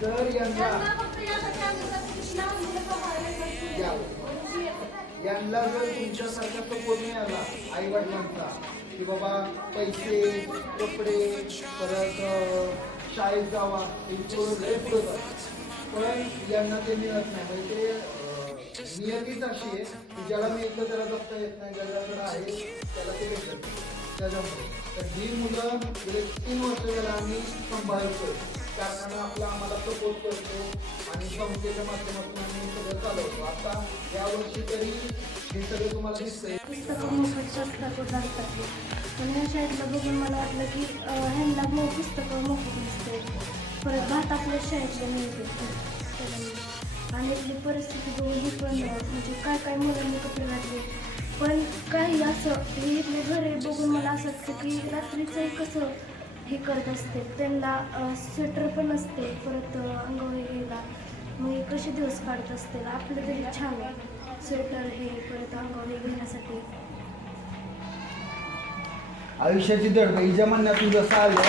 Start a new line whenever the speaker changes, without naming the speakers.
तर यांना यांना जर तुमच्यासारखा कोणी आला आई वडिलांचा की बाबा पैसे कपडे परत शाळेत जावा हे थोडं पुढं पण यांना ते मिळत नाही. म्हणजे ते नियमित अशी आहे की ज्याला मिळतं त्याला जगता येत नाही ज्याच्याकडे आहे त्याला ते भेटत नाही. त्याच्यामुळे. तर ही मुलं गेले तीन वर्ष त्याला आम्ही सांभाळतोय. कारखाना आपला आम्हाला सपोर्ट करतो आणि संस्थेच्या माध्यमातून आम्ही सगळं चालवतो. आता यावर्षी तरी हे सगळं तुम्हाला दिसतंय.
पुस्तकं मोफत स्वस्तात पण ह्या शाळेतलं बघून मला वाटलं की ह्यांना मग पुस्तकं मोफत दिसते परत भात आपल्या शाळेतलं मिळते आणि इथली परिस्थिती बघून ही पण म्हणजे काय काय मुलांनी कपडे घातले. पण काही असं हे इथले घरे बघून मला असं वाटतं की रात्रीचं कसं हे करत असते. त्यांना स्वेटर पण असते. परत अं, घ्यायला मग हे कसे दिवस काढत असतील? आपलं तरी छान आहे. स्वेटर हे परत अंगावर घेण्यासाठी.
आयुष्याची दडपण हिच्या म्हणण्यातून जसं आलं